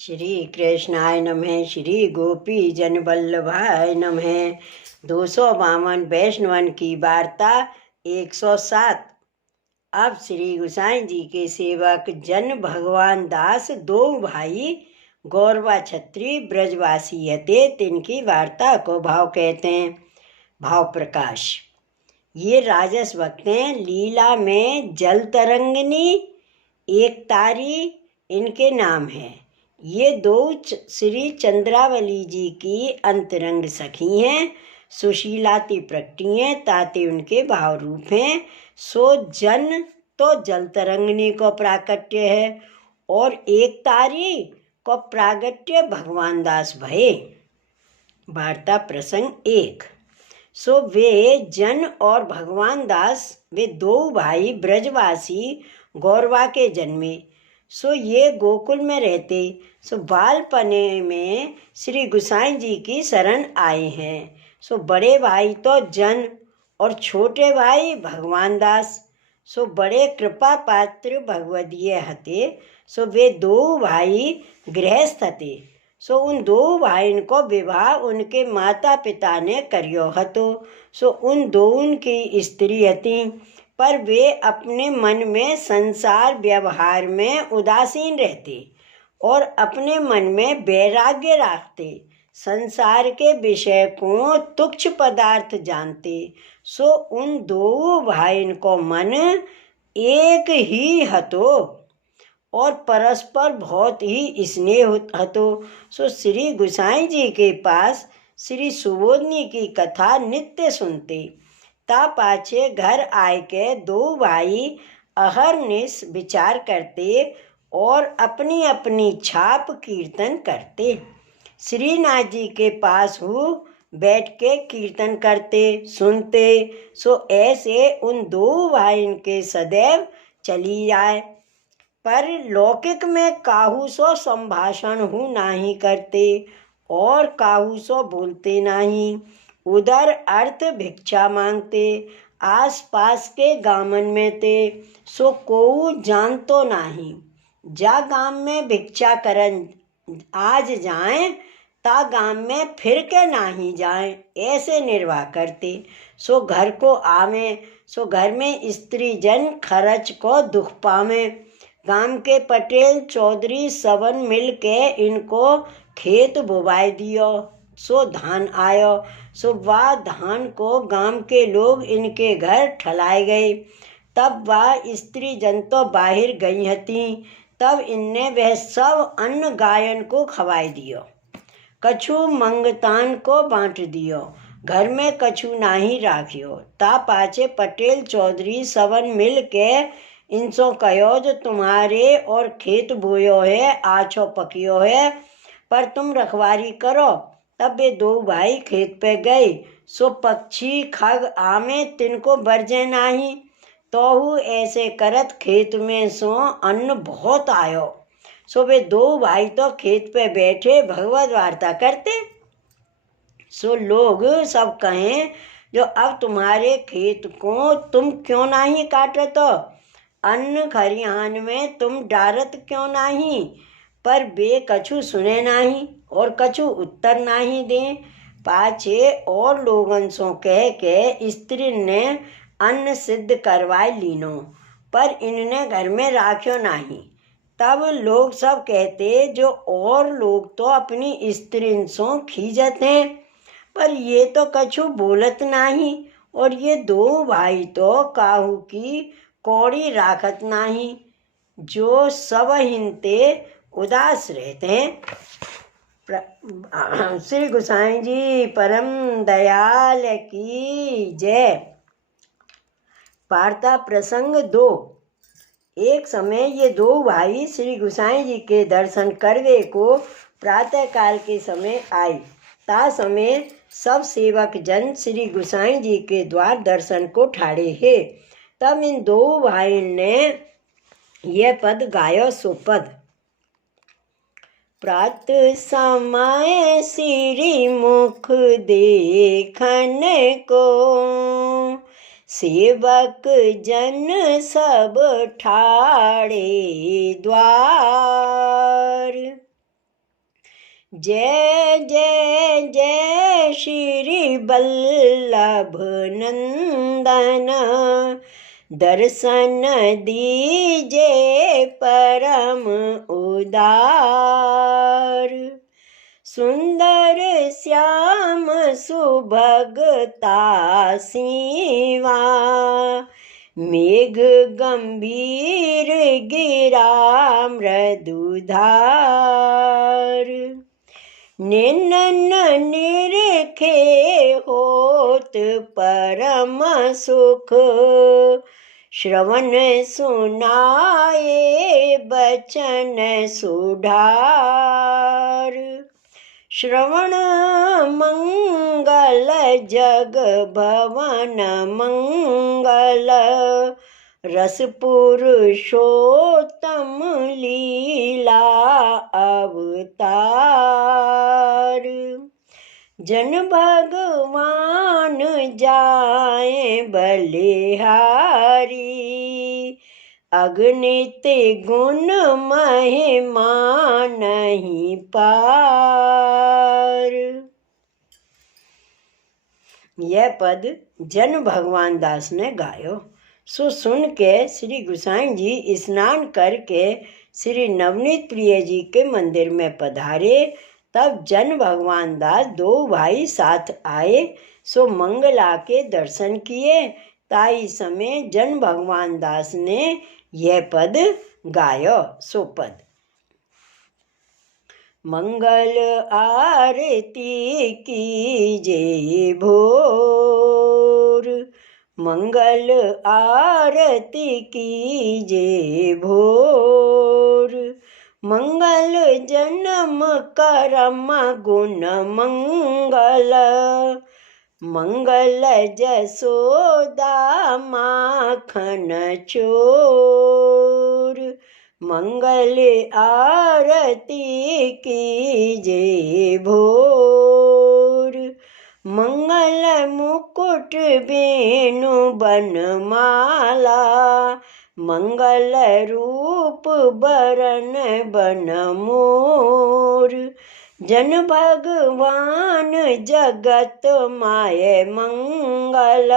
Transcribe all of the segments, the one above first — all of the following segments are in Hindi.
श्री कृष्णाय नमः। श्री गोपी जन वल्लभाय नमः। 252 वैष्णवन की वार्ता 107। अब श्री गोसाई जी के सेवक जन भगवान दास दो भाई गौरवा छत्री ब्रजवासी हते, तिनकी वार्ता को भाव कहते हैं। भाव प्रकाश। ये राजस भक्त हैं। लीला में जल तरंगिनी एक तारी इनके नाम है। ये दो श्री चंद्रावली जी की अंतरंग सखी हैं। सुशीलाति प्रकटी हैं, ताते उनके भाव रूप हैं। सो जन तो जल तरंगिनी को प्राकट्य है और एक तारी को प्रागट्य भगवान दास भये। वार्ता प्रसंग 1। सो वे जन और भगवान दास वे दो भाई ब्रजवासी गौरवा के जन्मे। सो ये गोकुल में रहते। सो बालपने में श्री गोसाई जी की शरण आए हैं। सो बड़े भाई तो जन और छोटे भाई भगवान दास। सो बड़े कृपा पात्र भगवदीय हते। सो वे दो भाई गृहस्थ हते। सो उन दो भाइयों को विवाह उनके माता पिता ने करियो हतो। सो उन दोनों की स्त्री हती, पर वे अपने मन में संसार व्यवहार में उदासीन रहते और अपने मन में वैराग्य रखते, संसार के विषय को तुच्छ पदार्थ जानते। सो उन दो भाइयों को मन एक ही हतो और परस्पर बहुत ही स्नेह हतो। सो श्री गोसाई जी के पास श्री सुबोधनी की कथा नित्य सुनते। ता पाछे घर आए के दो भाई अहरनिश विचार करते और अपनी अपनी छाप कीर्तन करते। श्रीनाथ जी के पास बैठ के कीर्तन करते सुनते। सो ऐसे उन दो भाइयों के सदैव चली जाए। पर लौकिक में काहू सो संभाषण नाही करते और काहू सो बोलते नहीं। उधर अर्थ भिक्षा मांगते। आस पास के गामन में ते सो कोऊ जान तो नहीं। जा गाम में भिक्षा करन आज जाए ता गाम में फिर के नहीं जाए, ऐसे निर्वाह करते। सो घर को आवे। सो घर में स्त्री जन खर्च को दुख पावे। गांव के पटेल चौधरी सबन मिल के इनको खेत बोवाई दियो। सो धान आयो। सो वह धान को गांव के लोग इनके घर ठलाए गए। तब वह स्त्री जन तो बाहर गई हती। तब इनने वह सब अन्न गायन को खवाई दियो, कछु मंगतान को बांट दियो, घर में कछु नाही राखियो। ता पाछे पटेल चौधरी सबन मिल के इनसो कहो जो तुम्हारे और खेत बोयो है, आछो पकियो है, पर तुम रखवारी करो। तब वे दो भाई खेत पे गए। सो पक्षी खग आमे तिनको बरजे नाही। तोहू ऐसे करत खेत में सो अन्न बहुत आयो। सो वे दो भाई तो खेत पे बैठे भगवत वार्ता करते। सो लोग सब कहें जो अब तुम्हारे खेत को तुम क्यों नहीं काटत, अन्न खरिहान में तुम डारत क्यों नहीं। पर वे कछु सुने नहीं और कछु उत्तर नहीं दें। पाछे और लोगन सो कह के स्त्री ने अन्न सिद्ध करवाई लीनो, पर इनने घर में राख्यो नहीं। तब लोग सब कहते जो और लोग तो अपनी स्त्री सो खींचत हैं, पर ये तो कछु बोलत नहीं। और ये दो भाई तो काहू की कौड़ी राखत नहीं, जो सब हिंते उदास रहते हैं। श्री गोसाई जी परम दयाल की जय। वार्ता प्रसंग 2। एक समय ये दो भाई श्री गोसाई जी के दर्शन करवे को प्रातः काल के समय आए। ता समय सब सेवक जन श्री गोसाई जी के द्वार दर्शन को ठाड़े है। तब इन दो भाई ने यह पद गायो। सो पद प्रात समय श्री मुख देखन को, सेवक जन सब ठाड़े द्वार। जय जय जय श्री वल्लभ नंदन, दर्शन दीजे परम उदार। सुंदर श्याम सुभगता सीवा, मेघ गंभीर गिरा मृदुधार। निनन निरखे होत परम सुख, श्रवण सुनाए बचन सुधार। श्रवण मंगल जग भवन मंगल, रस पुरुषोत्तम लीला अवतार। जन भगवान जाए बलिहारी, अगणित गुण महिमा नहीं पार। यह पद जन भगवान दास ने गायो। सो सुन के श्री गुसाई जी स्नान करके श्री नवनीत प्रिय जी के मंदिर में पधारे। तब जन भगवान दास दो भाई साथ आए। सो मंगला के दर्शन किए। ताई समय जन भगवान दास ने यह पद गायो। सो पद मंगल आरती कीजे भोर, मंगल आरती कीजे भोर। मंगल जन्म करम गुण मंगल, मंगल जसोदा माखन चोर। मंगल आरती कीजे भोर, मंगल मुकुट बेणु बनमाला, मंगल रूप बरन बन मोर। जन भगवान जगत माय मंगल,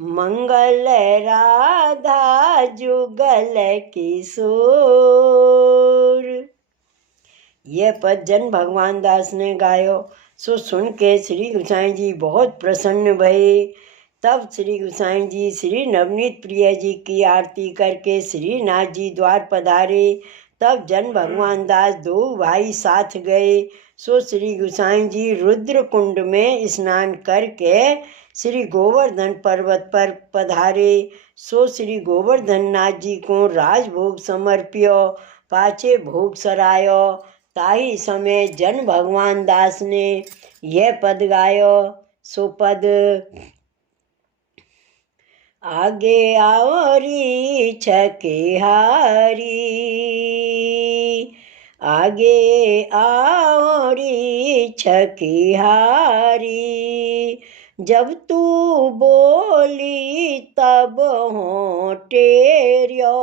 मंगल राधा जुगल किशोर। यह पद जन भगवान दास ने गायो। सो सुन के श्री गुसाई जी बहुत प्रसन्न भये। तब श्री गुसाई जी श्री नवनीत प्रिय जी की आरती करके श्री नाथ जी द्वार पधारे। तब जन भगवान दास दो भाई साथ गए। सो श्री गुसाई जी रुद्र कुंड में स्नान करके श्री गोवर्धन पर्वत पर पधारे। सो श्री गोवर्धन नाथ जी को राजभोग समर्प्यो, पाछे भोग सरायो। ताही समय जन भगवान दास ने यह पद गायो। सो पद आगे आवरी छके हारी, आगे आवरी छकी हारी। जब तू बोली तब हो टेरियो,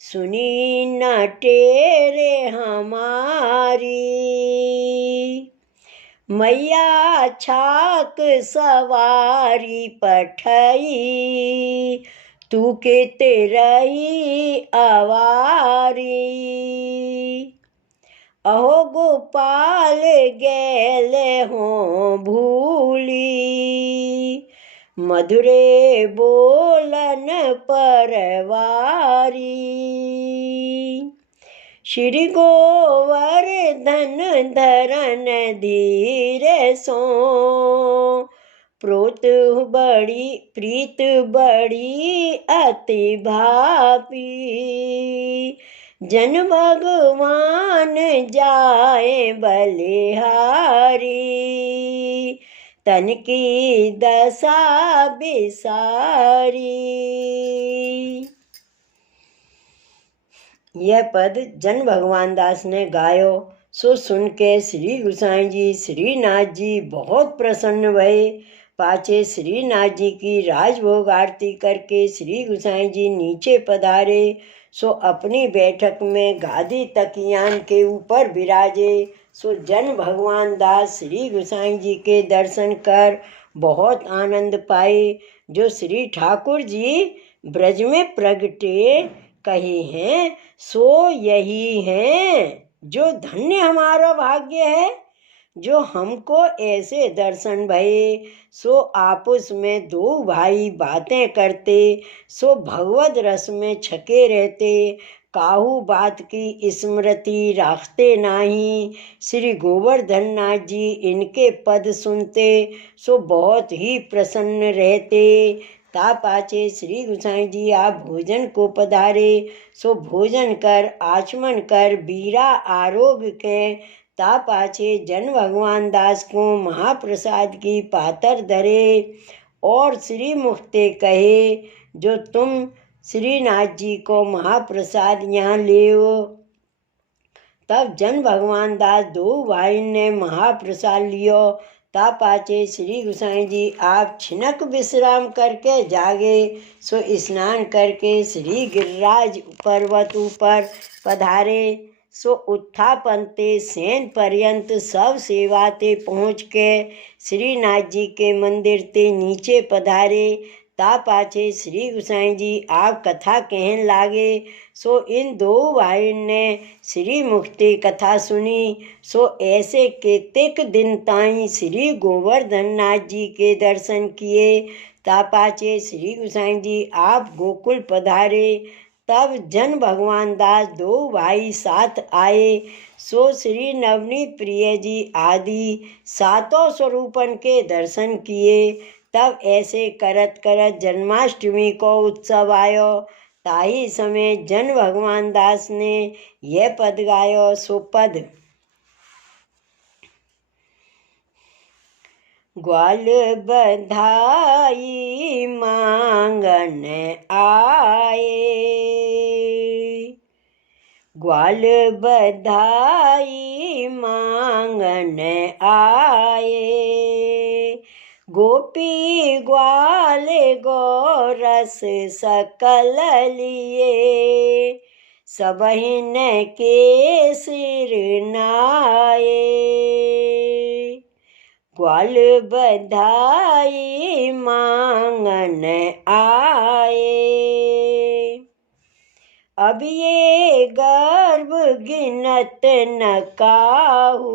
सुनी न टेरे हमारी। मैया छाक सवारी पठई, तू के तेरही अवारी। अहो गोपाल गेले हो भूली, मधुरे बोलन परवारी। श्री गोवर्धन धरन धीरे सो, प्रीत बड़ी अति भापी। जन भगवान जाए बलिहारी, तन की दशा बिसारी। यह पद जन भगवान दास ने गायो। सो सुन के श्री गुसाई जी श्री नाथ जी बहुत प्रसन्न भये। पाछे श्री नाथ जी की राजभोग आरती करके श्री गुसाई जी नीचे पधारे। सो अपनी बैठक में गादी तकियान के ऊपर विराजे। सो जन भगवान दास श्री गोसाई जी के दर्शन कर बहुत आनंद पाए। जो श्री ठाकुर जी ब्रज में प्रगटे कहे हैं सो यही हैं। जो धन्य हमारा भाग्य है जो हमको ऐसे दर्शन भये। सो आपस में दो भाई बातें करते सो भगवत रस में छके रहते। काहू बात की स्मृति राखते नाही। श्री गोवर्धन नाथ जी इनके पद सुनते सो बहुत ही प्रसन्न रहते। ता पाछे श्री गोसाई जी आप भोजन को पधारे। सो भोजन कर आचमन कर बीरा आरोग्य के ता पाछे जन भगवान दास को महाप्रसाद की पातर धरे और श्री मुक्ते कहे जो तुम श्रीनाथ जी को महाप्रसाद यहाँ लेओ। तब जन भगवान दास दो भाई ने महाप्रसाद लियो। ता पाछे श्री गोसाई जी आप छिनक विश्राम करके जागे। सो स्नान करके श्री गिरिराज पर्वत ऊपर पधारे। सो उत्थापन ते सैन पर्यंत सब सेवा ते पहुँच के श्रीनाथ जी के मंदिर ते नीचे पधारे। ता पाछे श्री गोसाई जी आप कथा कहन लागे। सो इन दो भाई ने श्री मुक्ति कथा सुनी। सो ऐसे केतेक दिन ताई श्री गोवर्धन नाथ जी के दर्शन किए। ता पाछे श्री गोसाई जी आप गोकुल पधारे। तब जन भगवान दास दो भाई साथ आए। सो श्री नवनीत प्रिय जी आदि सातों स्वरूपन के दर्शन किए। तब ऐसे करत करत जन्माष्टमी को उत्सव आयो। ताही समय जन भगवान दास ने यह पद गायो। सो पद ग्वाल बधाई मांगन आए। ग्वाल बधाई मांगन आए। गोपी ग्वाल गोरस सकल लिए। सबहिन के सिर नाए। ग्वाल बधाई मांगन आए। अब ये गर्भ गिनत न काहू।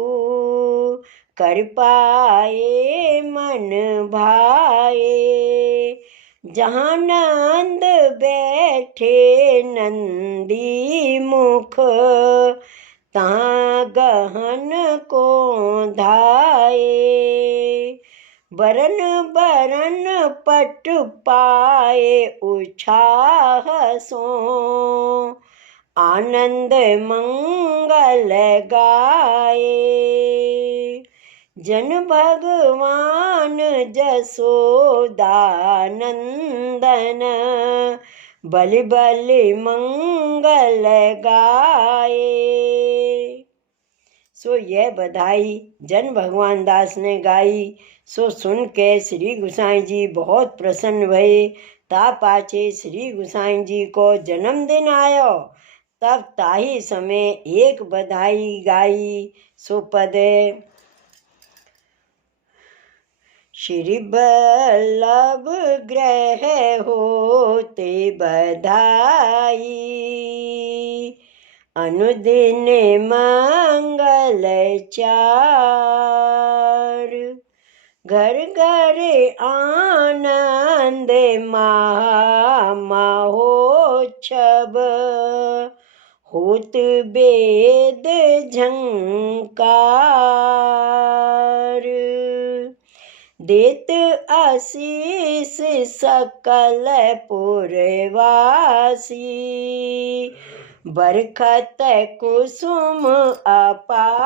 कर पाए मन भाए। जहाँ नंद बैठे नंदी मुख। तहाँ गहन को धाये। बरन बरन पट पाए उछाह सो। आनंद मंगल गाए। जन भगवान जसोदा नंदन। बलि बलि मंगल गाए। सो यह बधाई जन भगवान दास ने गाई। सो सुन के श्री गोसाई जी बहुत प्रसन्न भये। ता पाछे श्री गोसाई जी को जन्मदिन आयो। तब ताही समय एक बधाई गाई। सो पद श्री बल्लभ ग्रह होते बधाई। अनुदिन मंगल चार। घर घर आनंद महोत्सव। होत वेद झंकार। देत आशीष सकल पुरवासी। बरखत कुसुम अपार।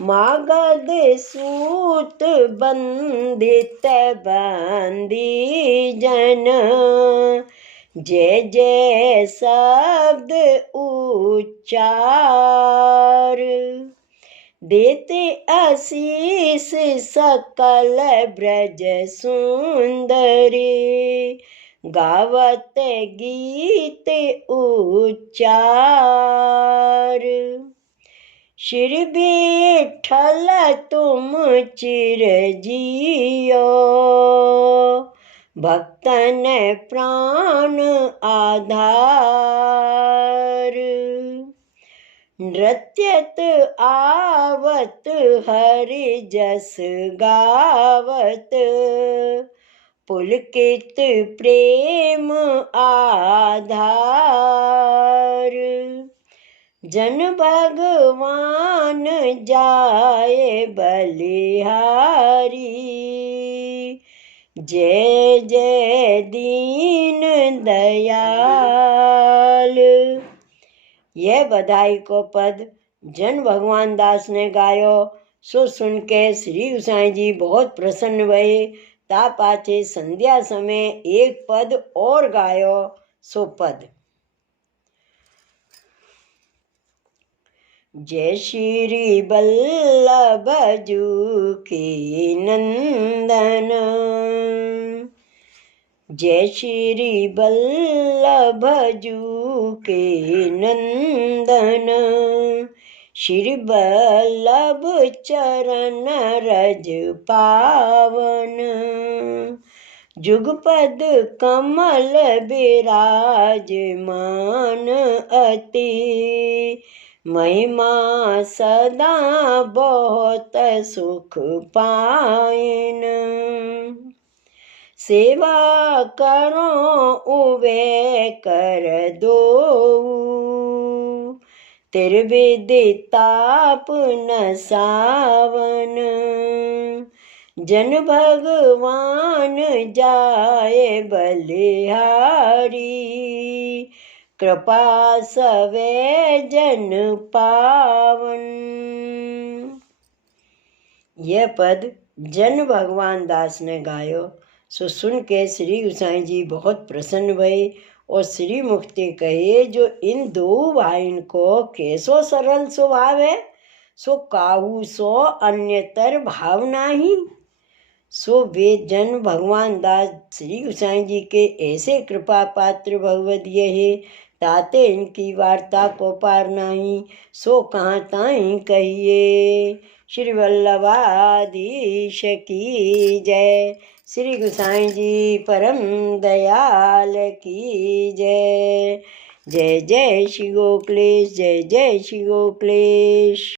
मागध सूत बंदित बंदी जन। जय जय शब्द उच्चार। देते आशीष सकल ब्रज सुंदरी। गावत गीत उच्चार। श्री विठ्ठल तुम चिरजियो, भक्तन प्राण आधार। नृत्यत आवत हरि जस गावत, पुलकित प्रेम आधार। जन भगवान जाए बलिहारी, जय जय दीन दयाल। यह बधाई को पद जन भगवान दास ने गायो, सो सुन के श्री गोसाई जी बहुत प्रसन्न भये। ता पाछे संध्या समय एक पद और गायो, सो पद। जय श्री बल्लभ जू के नंदन, जय श्री बल्लभ जू के नंदन। श्री बल्लभ चरण रज पावन, जुगपद कमल विराजमान अति। महिमा सदा बहुत सुख पाइन, सेवा करो उवे कर दो। त्रिविदिताप न सावन, जन भगवान जाए बलिहारी। कृपा सवे जन पावन। यह पद जन भगवान दास ने गायो, सो सुन के श्री गोसाई जी बहुत प्रसन्न भये और श्री मुक्ति कहे, जो इन दो भाइन को कैसो सरल स्वभाव है, सो काहू सो अन्यतर भाव नाही। सो वे जन भगवान दास श्री गोसाई जी के ऐसे कृपा पात्र भगवदीय है, ताते इनकी वार्ता को पार नहीं, सो कहाँ ताई कहिए। श्री वल्लभाधीश की जय। श्री गोसाई जी परम दयाल की जय। जय जय श्री गोकुलेश, जय जय श्री गोकुलेश।